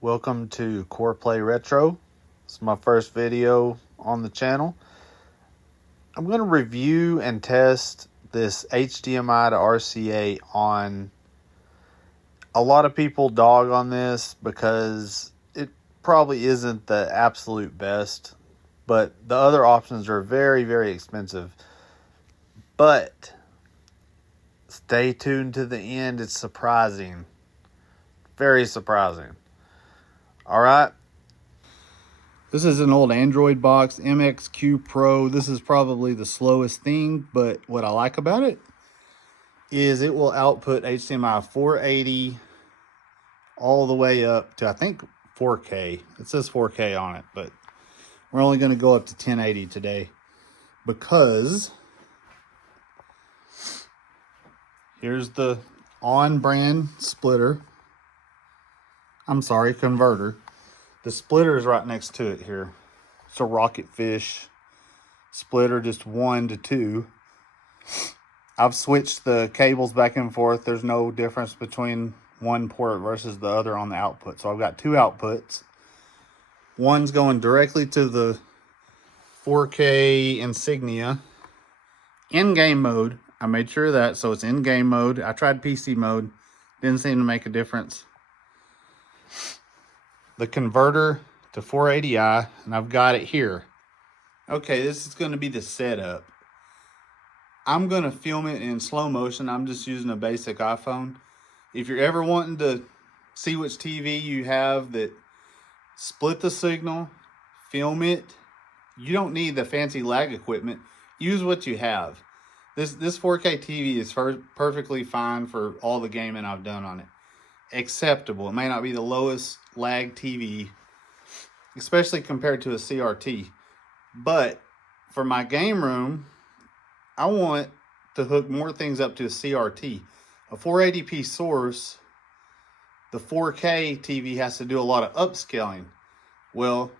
Welcome to Core Play Retro. It's my first video on the channel. I'm going to review and test this HDMI to RCA on. A lot of people dog on this because it probably isn't the absolute best, but the other options are very, very expensive. But stay tuned to the end. It's surprising. Very surprising. All right. This is an old Android box, MXQ Pro. This is probably the slowest thing, but what I like about it is it will output HDMI 480 all the way up to, I think, 4K. It says 4K on it, but we're only going to go up to 1080 today because here's the on-brand splitter. I'm sorry, converter. The splitter is right next to it here. It's a Rocketfish splitter, just 1 to 2. I've switched the cables back and forth. There's no difference between one port versus the other on the output. So I've got 2 outputs. One's going directly to the 4K Insignia in-game mode. I made sure of that, so it's in-game mode. I tried PC mode. Didn't seem to make a difference. The converter to 480i, and I've got it here. Okay, this is going to be the setup. I'm going to film it in slow motion. I'm just using a basic iPhone. If you're ever wanting to see which TV you have that split the signal, film it. You don't need the fancy lag equipment. Use what you have. This 4K TV is perfectly fine for all the gaming I've done on it. Acceptable. It may not be the lowest lag TV, especially compared to a CRT, but for my game room, I want to hook more things up to a CRT. A 480p source, the 4K TV has to do a lot of upscaling. Well,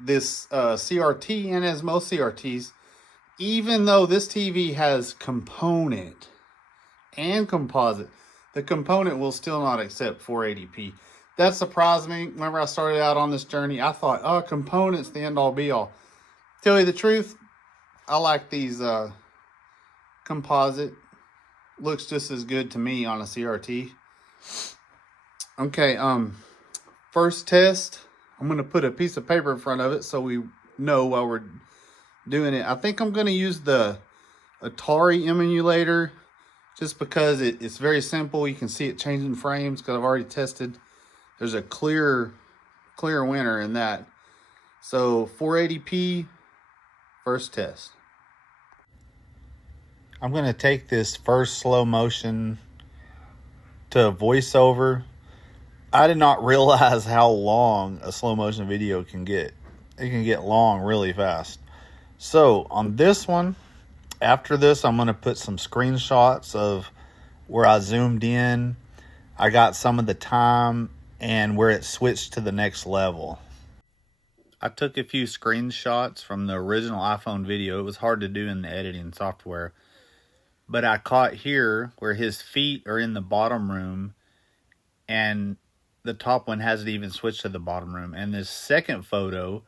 this CRT, and as most CRTs, even though this TV has component and composite, the component will still not accept 480p. That surprised me. Whenever I started out on this journey, I thought, oh, components, the end all be all. Tell you the truth, I like these composite. Looks just as good to me on a CRT. Okay, first test. I'm going to put a piece of paper in front of it so we know while we're doing it. I think I'm going to use the Atari emulator just because it's very simple. You can see it changing frames because I've already tested. There's a clear winner in that. So 480p, first test. I'm going to take this first slow motion to voiceover. I did not realize how long a slow motion video can get. It can get long really fast. So on this one, after this, I'm going to put some screenshots of where I zoomed in. I got some of the time and where it switched to the next level. I took a few screenshots from the original iPhone video. It was hard to do in the editing software. But I caught here where his feet are in the bottom room and the top one hasn't even switched to the bottom room. And this second photo,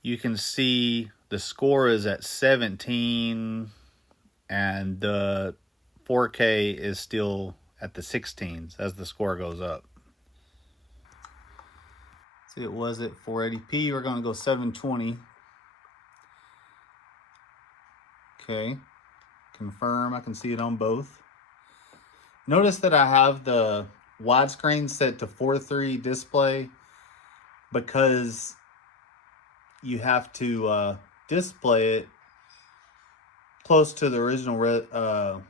you can see the score is at 17 and the 4K is still at the 16s as the score goes up. See, it was at 480p. We're going to go 720. Okay. Confirm. I can see it on both. Notice that I have the widescreen set to 4:3 display because you have to display it close to the original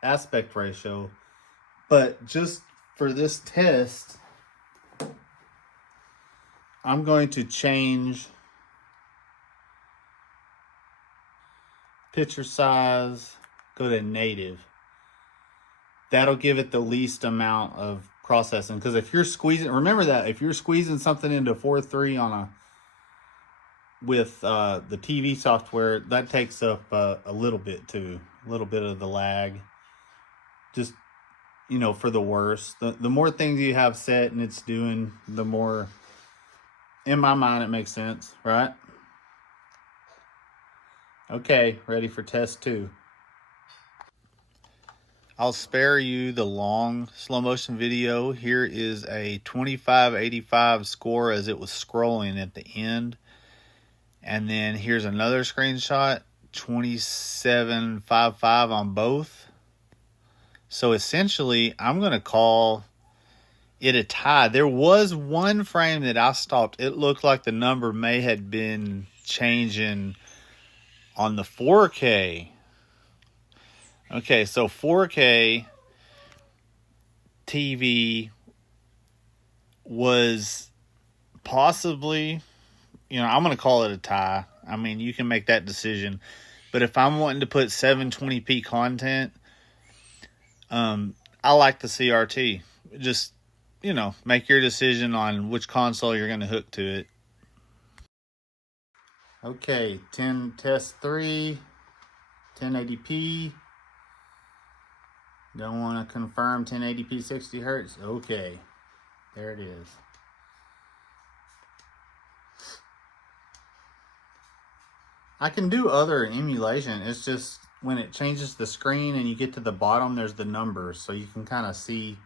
aspect ratio. But just for this test, I'm going to change picture size, go to native. That'll give it the least amount of processing. Because if you're squeezing, remember that if you're squeezing something into 4:3 on with the TV software, that takes up a little bit too, a little bit of the lag. Just you know, for the worse. The more things you have set and it's doing, the more, in my mind, it makes sense, right? Okay, ready for test 2. I'll spare you the long slow motion video. Here is a 2585 score as it was scrolling at the end. And then here's another screenshot, 2755 on both. So essentially, I'm going to call it a tie. There was one frame that I stopped. It looked like the number may have been changing on the 4K. Okay, so 4K TV was possibly, you know, I'm going to call it a tie. I mean, you can make that decision. But if I'm wanting to put 720p content, I like the CRT. Just, you know, make your decision on which console you're going to hook to it. Okay, test 3, 1080p. Don't want to confirm 1080p 60 hertz. Okay, there it is. I can do other emulation. It's just when it changes the screen and you get to the bottom, there's the numbers. So you can kind of see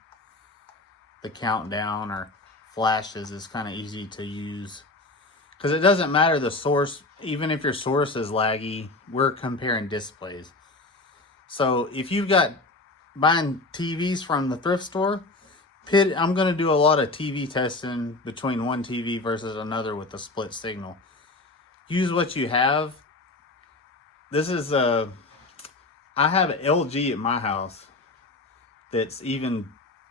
the countdown or flashes. Is kind of easy to use. Because it doesn't matter the source. Even if your source is laggy, we're comparing displays. So if you've got buying TVs from the thrift store, I'm going to do a lot of TV testing between one TV versus another with a split signal. Use what you have. This is I have an LG at my house that's even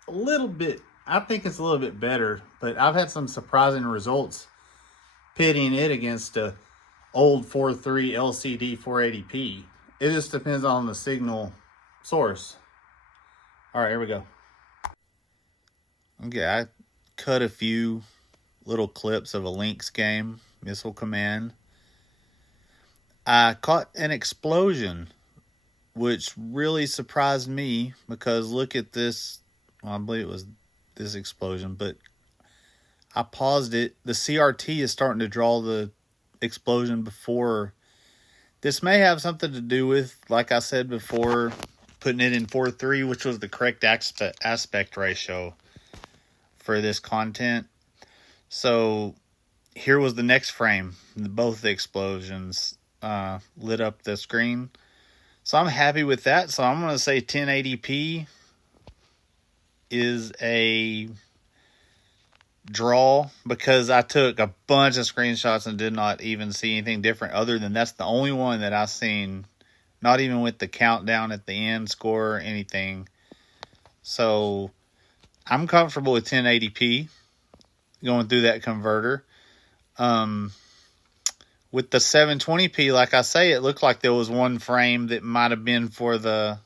a little bit, I think it's a little bit better, but I've had some surprising results pitting it against a old 4.3 LCD 480p. It just depends on the signal source. All right, here we go. Okay, I cut a few little clips of a Lynx game, Missile Command. I caught an explosion, which really surprised me because look at this. Well, I believe it was this explosion, but I paused it. The CRT is starting to draw the explosion before. This may have something to do with, like I said before, putting it in 4:3, which was the correct aspect ratio for this content. So here was the next frame. Both the explosions lit up the screen. So I'm happy with that. So I'm going to say 1080p is a draw because I took a bunch of screenshots and did not even see anything different other than that's the only one that I've seen. Not even with the countdown at the end score or anything. So I'm comfortable with 1080p going through that converter. With the 720p, like I say, it looked like there was one frame that might have been for the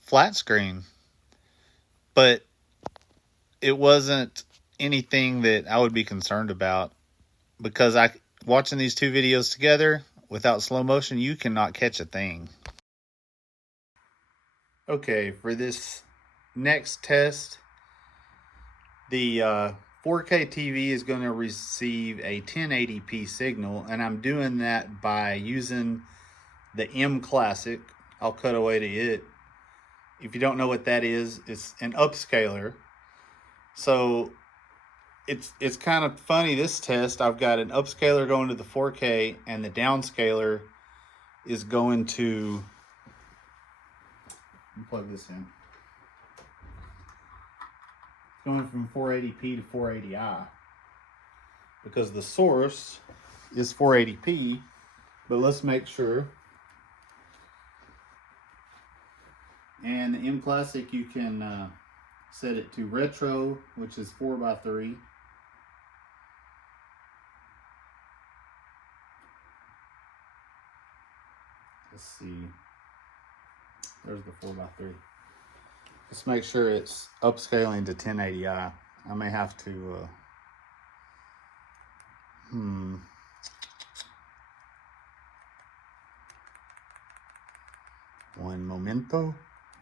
flat screen. But it wasn't anything that I would be concerned about because watching these two videos together, without slow motion, you cannot catch a thing. Okay, for this next test, the 4K TV is going to receive a 1080p signal, and I'm doing that by using the mClassic. I'll cut away to it. If you don't know what that is, it's an upscaler. So it's kind of funny, this test, I've got an upscaler going to the 4K and the downscaler is going to, plug this in, going from 480p to 480i because the source is 480p, but let's make sure. And the mClassic, you can set it to retro, which is 4:3. Let's see. There's the 4:3. Let's make sure it's upscaling to 1080i. I may have to. One momento.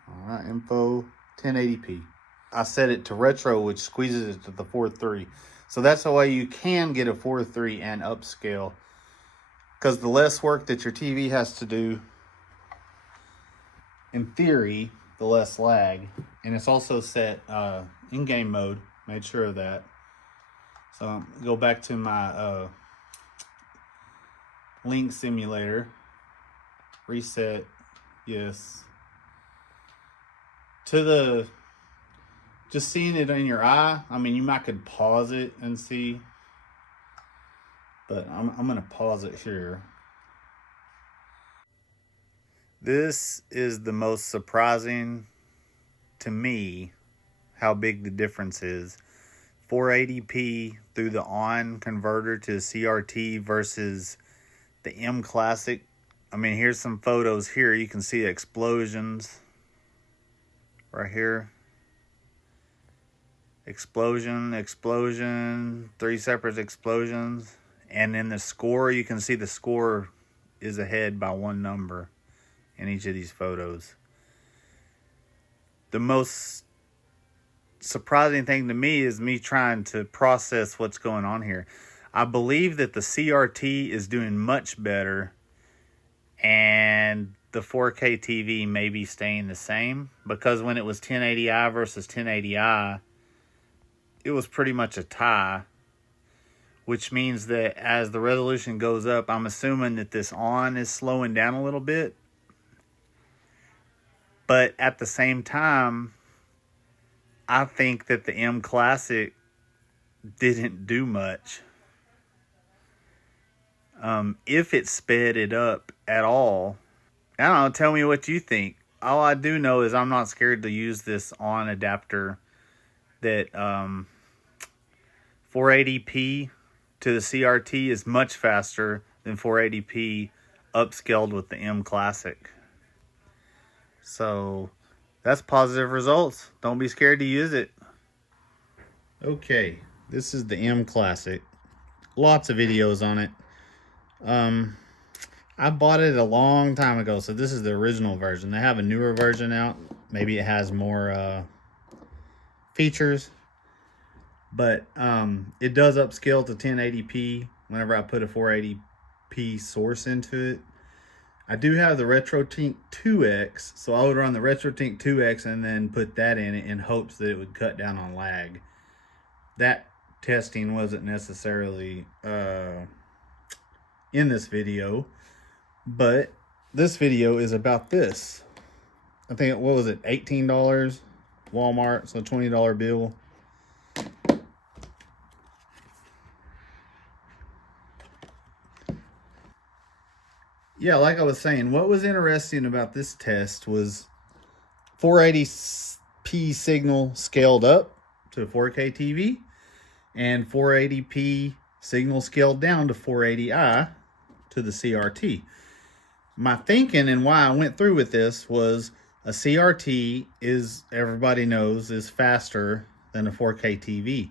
All right, info. 1080p. I set it to retro, which squeezes it to the 4:3. So that's the way you can get a 4:3 and upscale. Because the less work that your TV has to do, in theory, the less lag. And it's also set in-game mode. Made sure of that. So go back to my Link simulator. Reset. Yes. To the... Just seeing it in your eye, I mean, you might could pause it and see. But I'm going to pause it here. This is the most surprising to me, how big the difference is. 480p through the ONN converter to CRT versus the mClassic. I mean, here's some photos here. You can see explosions right here. Explosion, explosion, 3 separate explosions. And in the score, you can see the score is ahead by 1 number in each of these photos. The most surprising thing to me is me trying to process what's going on here. I believe that the CRT is doing much better and the 4K TV may be staying the same, because when it was 1080i versus 1080i, it was pretty much a tie, which means that as the resolution goes up, I'm assuming that this ONN is slowing down a little bit. But at the same time, I think that the mClassic didn't do much. If it sped it up at all, I don't know, tell me what you think. All I do know is I'm not scared to use this ONN adapter that 480p to the CRT is much faster than 480p upscaled with the mClassic. So that's positive results. Don't be scared to use it. Okay, this is the mClassic. Lots of videos on it. I bought it a long time ago, so this is the original version. They have a newer version out. Maybe it has more features. But it does upscale to 1080p whenever I put a 480p source into it. I do have the RetroTink 2X, so I would run the RetroTink 2X and then put that in it in hopes that it would cut down on lag. That testing wasn't necessarily in this video, but this video is about this. I think, what was it, $18 Walmart, so $20 bill. Yeah, like I was saying, what was interesting about this test was 480p signal scaled up to 4K TV and 480p signal scaled down to 480i to the CRT. My thinking and why I went through with this was a CRT is, everybody knows, is faster than a 4K TV.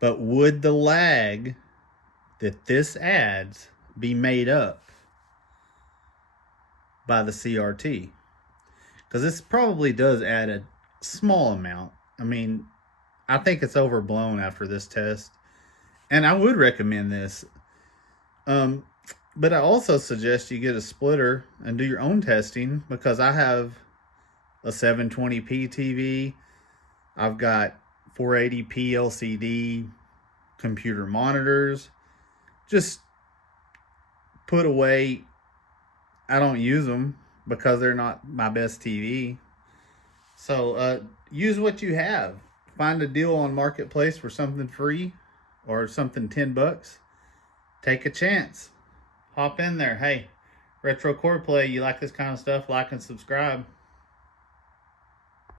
But would the lag that this adds be made up by the CRT? Because this probably does add a small amount. I mean, I think it's overblown after this test, and I would recommend this. But I also suggest you get a splitter and do your own testing, because I have a 720p TV. I've got 480p LCD computer monitors. Just put away. I don't use them because they're not my best TV. So use what you have. Find a deal on Marketplace for something free or something $10. Take a chance. Hop in there. Hey, Retro Core Play, you like this kind of stuff? Like and subscribe.